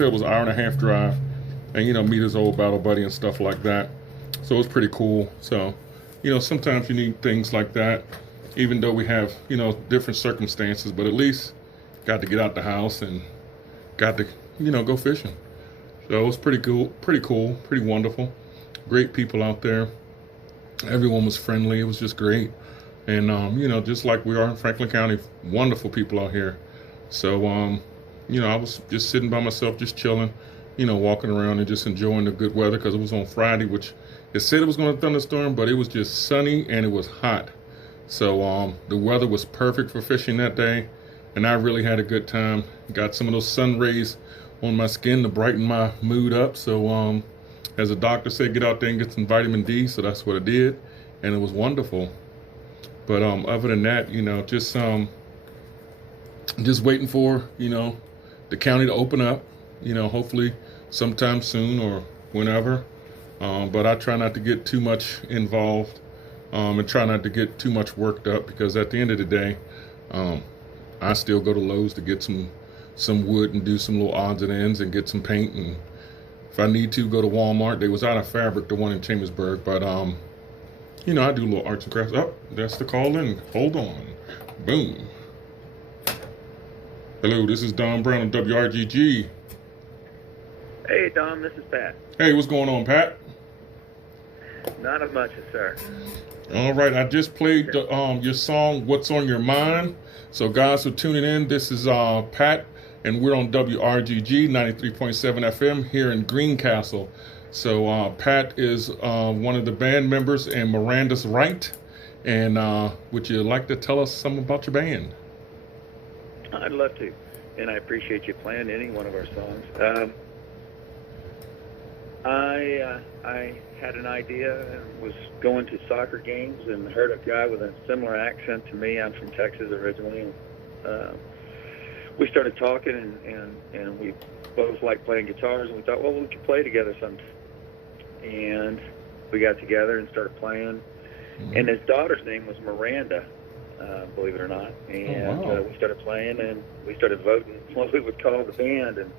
said, it was an hour and a half drive, and meet his old battle buddy and stuff like that. So it was pretty cool. So, sometimes you need things like that, even though we have different circumstances. But at least got to get out the house and got to go fishing. So it was pretty cool, pretty wonderful. Great people out there. Everyone was friendly. It was just great. And, just like we are in Franklin County, wonderful people out here. So, I was just sitting by myself, just chilling, walking around and just enjoying the good weather because it was on Friday, which it said it was going to thunderstorm, but it was just sunny and it was hot. So the weather was perfect for fishing that day. And I really had a good time. Got some of those sun rays on my skin to brighten my mood up. So as the doctor said, get out there and get some vitamin D. So that's what I did. And it was wonderful. But other than that, just waiting for, the county to open up, hopefully sometime soon or whenever. But I try not to get too much involved and try not to get too much worked up because at the end of the day, I still go to Lowe's to get some wood and do some little odds and ends and get some paint. And if I need to, go to Walmart. They was out of fabric, the one in Chambersburg. But, I do little arts and crafts. Oh, that's the call in. Hold on. Boom. Hello, this is Don Brown of WRGG. Hey, Don, this is Pat. Hey, what's going on, Pat? Not a much, sir. All right, I just played your song, What's on Your Mind. So, guys, for tuning in, this is Pat, and we're on WRGG 93.7 FM here in Greencastle. So, Pat is one of the band members and Miranda's Right. And would you like to tell us something about your band? I'd love to, and I appreciate you playing any one of our songs. I had an idea and was going to soccer games and heard a guy with a similar accent to me. I'm from Texas originally. And, we started talking, and we both liked playing guitars, and we thought, well, we could play together sometime. And we got together and started playing. Mm-hmm. And his daughter's name was Miranda, believe it or not. And we started playing, and we started voting what we would call the band. And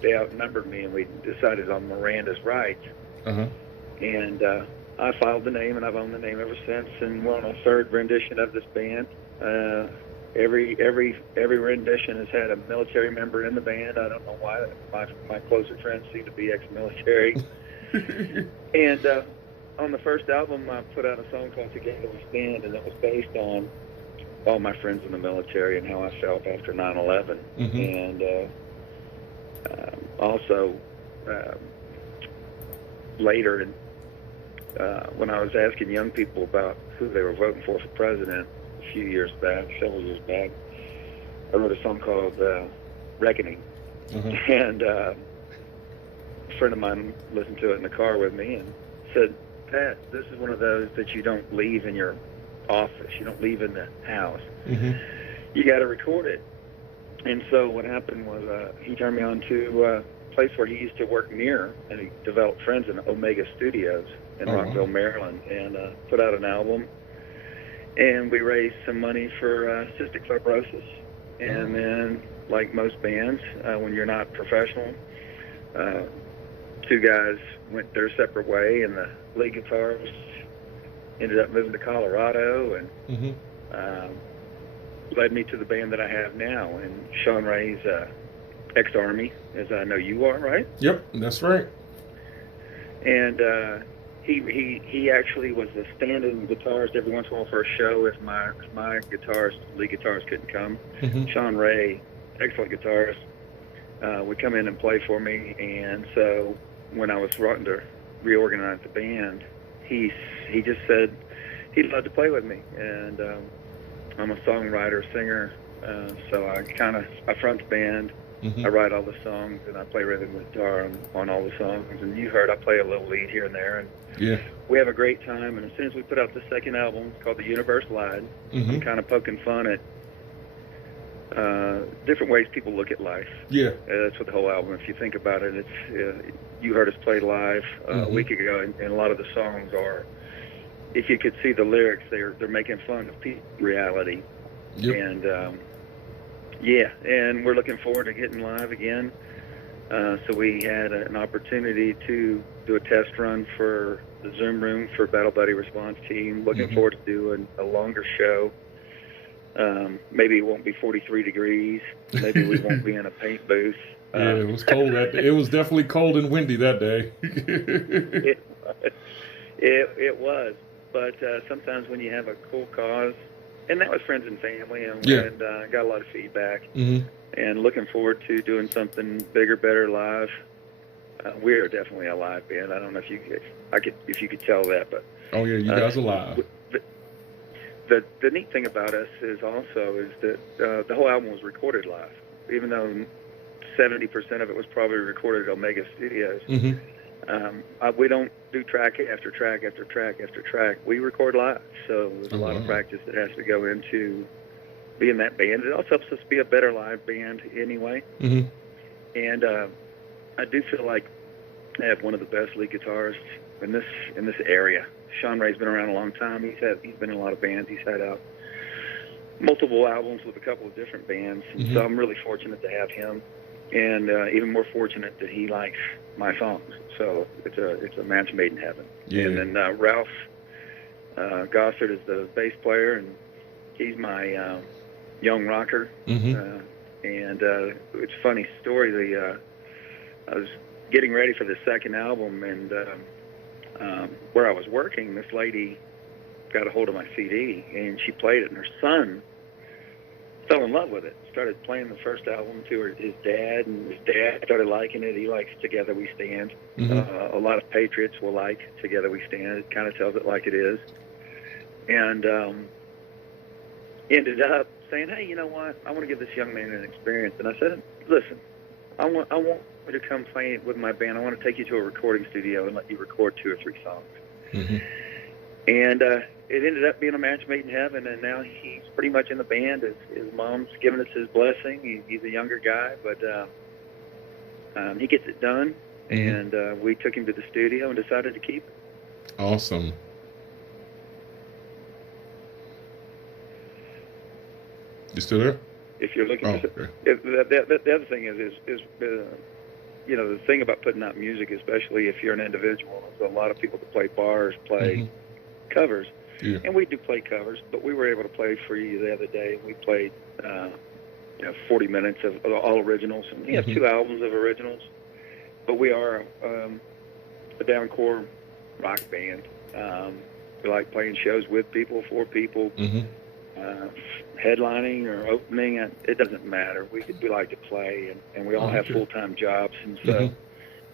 they outnumbered me, and we decided on Miranda's Right. Uh-huh. And I filed the name, and I've owned the name ever since. And we're on a third rendition of this band. Every rendition has had a military member in the band. I don't know why. My closer friends seem to be ex-military. And on the first album, I put out a song called Together We Stand, and it was based on all my friends in the military and how I felt after 9/11. Mm-hmm. And also later, when I was asking young people about who they were voting for president a few years back, several years back, I wrote a song called Reckoning. Mm-hmm. And a friend of mine listened to it in the car with me and said, Pat, this is one of those that you don't leave in your office. You don't leave in the house. Mm-hmm. You got to record it. And so what happened was he turned me on to a place where he used to work near, and he developed friends in Omega Studios in Rockville, Maryland, and put out an album. And we raised some money for cystic fibrosis. And then, like most bands, when you're not professional, two guys went their separate way, and the lead guitarist ended up moving to Colorado, and led me to the band that I have now. And Sean Ray's ex-Army, as I know you are, right? Yep, that's right. And he actually was the stand-in guitarist every once in a while for a show if my lead guitarist couldn't come. Mm-hmm. Sean Ray, excellent guitarist, would come in and play for me. And so when I was wanting to reorganize the band, he just said he'd love to play with me. And I'm a songwriter, singer, so I front the band. Mm-hmm. I write all the songs, and I play rhythm guitar on all the songs. And you heard I play a little lead here and there. And we have a great time. And as soon as we put out the second album, it's called The Universe Lied, I'm kind of poking fun at different ways people look at life. Yeah, that's what the whole album. If you think about it, it's you heard us play live a week ago, and a lot of the songs are. If you could see the lyrics, they're making fun of people's reality. Yep. And and we're looking forward to getting live again So we had an opportunity to do a test run for the Zoom room for Battle Buddy Response Team. Looking forward to doing a longer show. Maybe it won't be 43 degrees. Maybe we won't be in a paint booth. Yeah, it was cold that day. It was definitely cold and windy that day. it was. But sometimes when you have a cool cause, and that was friends and family, and got a lot of feedback. And looking forward to doing something bigger, better live. We are definitely a live band. I don't know if you could tell that, but oh yeah, you guys are live. The neat thing about us is that the whole album was recorded live, even though 70% of it was probably recorded at Omega Studios. We don't do track after track after track after track. We record live, so there's a lot of practice that has to go into being that band. It also helps us be a better live band anyway. And I do feel like I have one of the best lead guitarists in this area. Sean Ray's been around a long time. He's been in a lot of bands. He's had out multiple albums with a couple of different bands. So I'm really fortunate to have him, and even more fortunate that he likes my songs. So it's a match made in heaven. Yeah. And then Ralph Gossard is the bass player, and he's my young rocker. And it's a funny story. I was getting ready for the second album, and where I was working, this lady got a hold of my CD, and she played it, and her son fell in love with it. Started playing the first album to his dad, and his dad started liking it. He likes Together We Stand. A lot of patriots will like Together We Stand. It kind of tells it like it is. And ended up saying, hey, you know what? I want to give this young man an experience. And I said, listen, I want you to come play with my band. I want to take you to a recording studio and let you record 2 or 3 songs. And it ended up being a match made in heaven, and now he's pretty much in the band. His mom's given us his blessing. He's a younger guy, but he gets it done, and we took him to the studio and decided to keep it. Awesome. You still there? If you're looking for the other thing is you know, the thing about putting out music, especially if you're an individual, is a lot of people that play bars play covers. And we do play covers, but we were able to play for you the other day. We played 40 minutes of all originals. And we have 2 albums of originals, but we are a downcore rock band. We like playing shows with people, for people, headlining or opening. It doesn't matter. We like to play, and we all have full-time jobs, and so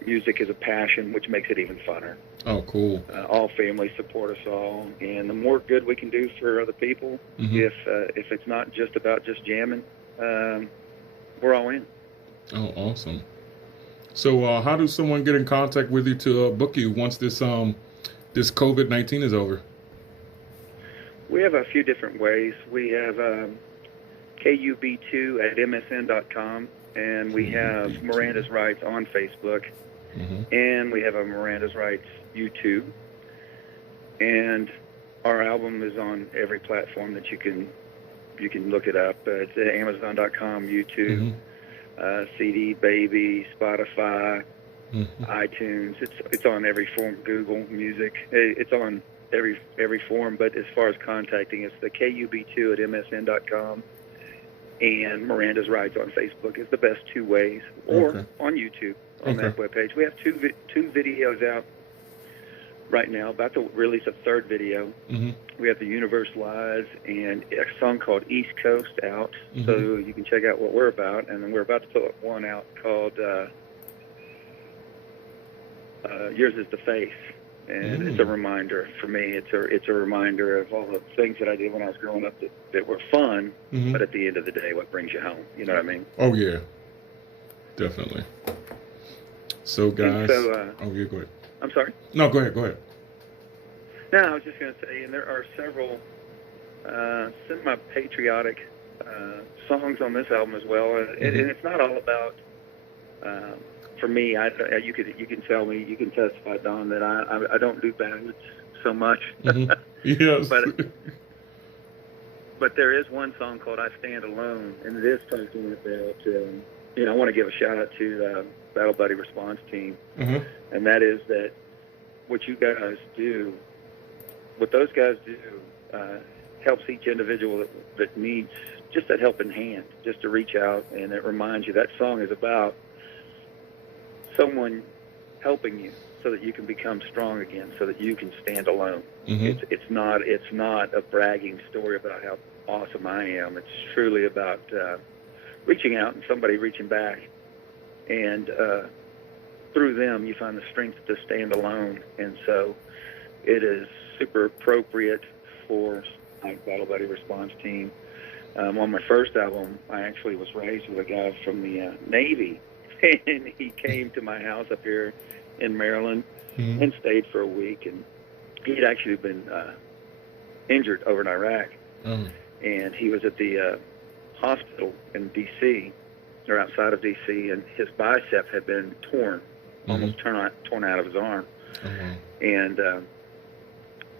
music is a passion, which makes it even funner. Oh, cool. All families support us all, and the more good we can do for other people, if it's not just about just jamming, we're all in. Oh, awesome. So how does someone get in contact with you to book you once this COVID-19 is over? We have a few different ways. We have KUB2@msn.com, and we have Miranda's Rights on Facebook, and we have a Miranda's Rights YouTube, and our album is on every platform that you can look it up. It's at Amazon.com, YouTube, CD Baby, Spotify, iTunes. It's on every form. Google Music. It's on every form. But as far as contacting us, the KUB2@msn.com and Miranda's Rights on Facebook is the best 2 ways, or on YouTube on that webpage. We have two videos out right now, about to release a 3rd video. We have The Universe Lies and a song called East Coast out, so you can check out what we're about. And then we're about to put one out called Yours is the Face. And it's a reminder for me. It's a reminder of all the things that I did when I was growing up that were fun, but at the end of the day, what brings you home? You know what I mean? Oh, yeah. Definitely. So, guys... oh, yeah, go ahead. I'm sorry? No, go ahead. No, I was just going to say, and there are several semi-patriotic songs on this album as well. And it's not all about... for me, you can tell me, you can testify, Don, that I don't do ballads so much. Yes. But there is one song called "I Stand Alone," and it is talking about. I want to give a shout out to Battle Buddy Response Team, Mm-hmm. and that is that what you guys do, what those guys do, helps each individual that needs just that helping hand, just to reach out, and it reminds you that song is about someone helping you so that you can become strong again, so that you can stand alone. Mm-hmm. It's not a bragging story about how awesome I am. It's truly about reaching out and somebody reaching back, and through them you find the strength to stand alone. And so it is super appropriate for my Battle Buddy Response Team. On my first album, I actually was raised with a guy from the Navy, and he came to my house up here in Maryland Mm-hmm. and stayed for a week. And he'd actually been injured over in Iraq, and he was at the hospital in D.C., or outside of D.C., and his bicep had been torn, almost torn out of his arm. And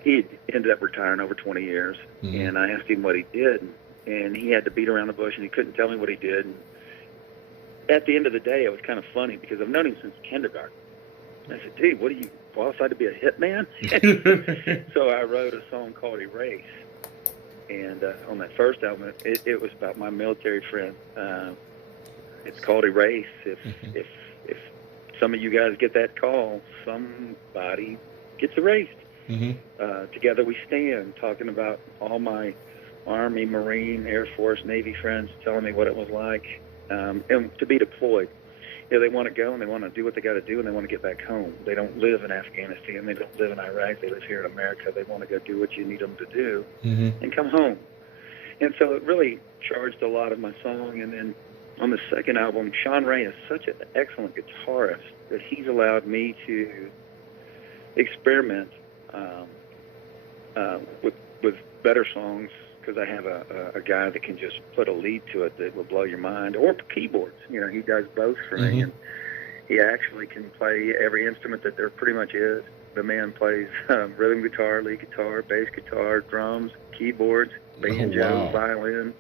he ended up retiring over 20 years, and I asked him what he did, and he had to beat around the bush, and he couldn't tell me what he did. And at the end of the day, it was kind of funny because I've known him since kindergarten. I said, dude, what are you, qualified to be a hitman? So I wrote a song called Erase. And on that first album, it was about my military friend. It's called Erase. If some of you guys get that call, somebody gets erased. Together we stand, talking about all my Army, Marine, Air Force, Navy friends telling me what it was like, and to be deployed. You know, they want to go and they want to do what they got to do, and they want to get back home. They don't live in Afghanistan. They don't live in Iraq. They live here in America. They want to go do what you need them to do and come home. And so it really charged a lot of my song. And then on the second album, Sean Ray is such an excellent guitarist that he's allowed me to experiment with better songs, because I have a guy that can just put a lead to it that will blow your mind, or keyboards. You know, he does both for me, and he actually can play every instrument that there pretty much is. The man plays rhythm guitar, lead guitar, bass guitar, drums, keyboards, banjo, violin.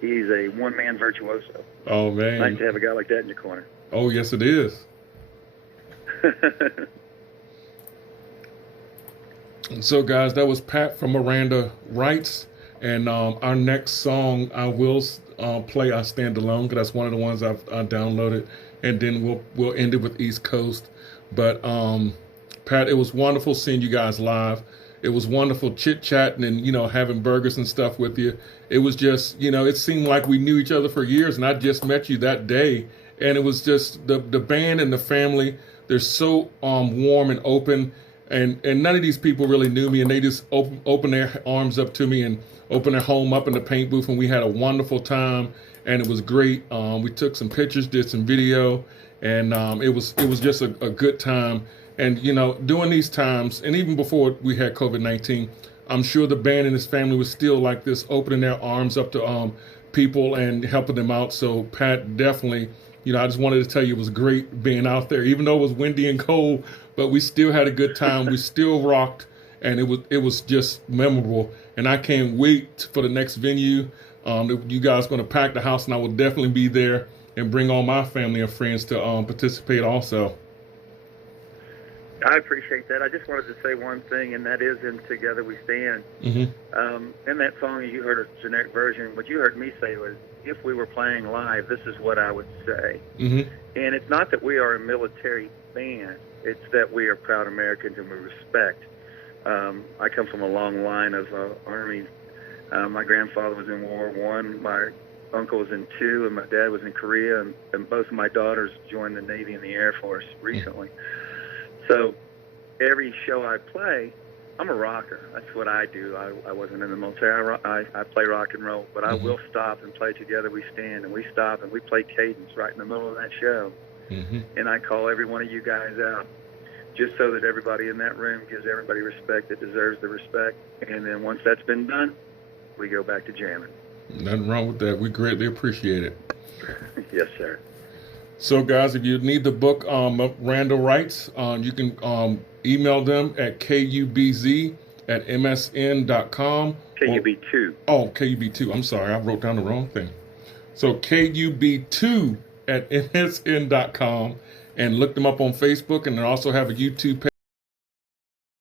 He's a one-man virtuoso. Oh, man. Nice to have a guy like that in your corner. Oh, yes, it is. So, guys, that was Pat from Miranda Writes. And our next song, I will play I Stand Alone, because that's one of the ones I've downloaded. And then we'll end it with East Coast. But, Pat, it was wonderful seeing you guys live. It was wonderful chit-chatting and, having burgers and stuff with you. It was just, it seemed like we knew each other for years, and I just met you that day. And it was just the band and the family, they're so warm and open. And none of these people really knew me, and they just opened their arms up to me and opened their home up in the paint booth, and we had a wonderful time, and it was great. We took some pictures, did some video, and it was just a good time. And, during these times, and even before we had COVID-19, I'm sure the band and his family was still like this, opening their arms up to people and helping them out. So, Pat, definitely, I just wanted to tell you it was great being out there, even though it was windy and cold, but we still had a good time. We still rocked, and it was just memorable. And I can't wait for the next venue. You guys are going to pack the house, and I will definitely be there and bring all my family and friends to participate also. I appreciate that. I just wanted to say one thing, and that is in Together We Stand. In that song, you heard a generic version. What you heard me say was, if we were playing live, this is what I would say. And it's not that we are a military band. It's that we are proud Americans and we respect. I come from a long line of Army. My grandfather was in World War I. My uncle was in II, and my dad was in Korea. And both of my daughters joined the Navy and the Air Force recently. So every show I play, I'm a rocker. That's what I do. I wasn't in the military. I play rock and roll, but I will stop and play Together We Stand, and we stop and we play cadence right in the middle of that show. And I call every one of you guys out just so that everybody in that room gives everybody respect that deserves the respect. And then once that's been done, we go back to jamming. Nothing wrong with that. We greatly appreciate it. Yes, sir. So, guys, if you need the book, Randall Writes, you can email them at kubz@msn.com. KUB2. KUB2. I'm sorry. I wrote down the wrong thing. So, KUB2 at nsn.com and look them up on Facebook, and they also have a YouTube page.